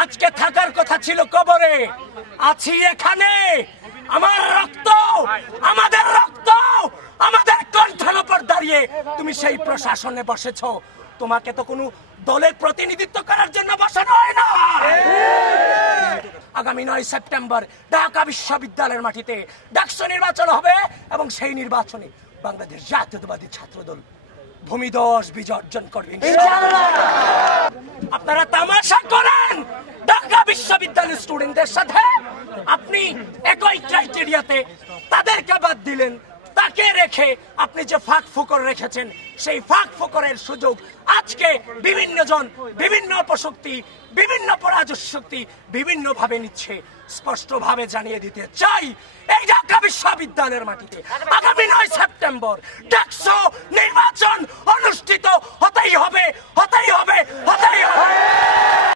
আজকে থাকার কথা ছিল কবরে, আছি এখানে। আমার রক্ত, আমাদের রক্ত, আমাদের কণ্ঠের উপর দাঁড়িয়ে তুমি সেই প্রশাসনে বসেছো। তোমাকে তো কোনো দলের প্রতিনিধিত্ব করার জন্য বসানো হয় না। আগামী 9 সেপ্টেম্বর ঢাকা বিশ্ববিদ্যালয়ের মাটিতে ডাকসু নির্বাচন হবে এবং সেই নির্বাচনে বাংলাদেশ জাতীয়তাবাদী ছাত্রদল ভূমিধস বিজয় অর্জন করবে ইনশাআল্লাহ। আপনারা তামাশা করেন ঢাকা বিশ্ববিদ্যালয়ের স্টুডেন্টদের সাথে। আপনি একই ক্রাইটেরিয়াতে তাদেরকে বাদ দিলেন, তাকে রেখে আপনি যে ফাঁক ফোকর রেখেছেন সেই ফাঁক ফোকরের সুযোগ আজকে বিভিন্ন জন, বিভিন্ন অপশক্তি, বিভিন্ন পরাজয় শক্তি বিভিন্ন ভাবে নিচ্ছে। স্পষ্টভাবে জানিয়ে দিতে চাই, এই ঢাকা বিশ্ববিদ্যালয়ের মাটিতে আগামী 9 সেপ্টেম্বর ডাকসু নির্বাচন অনুষ্ঠিত হতেই হবে, হতেই হবে, হতেই হবে।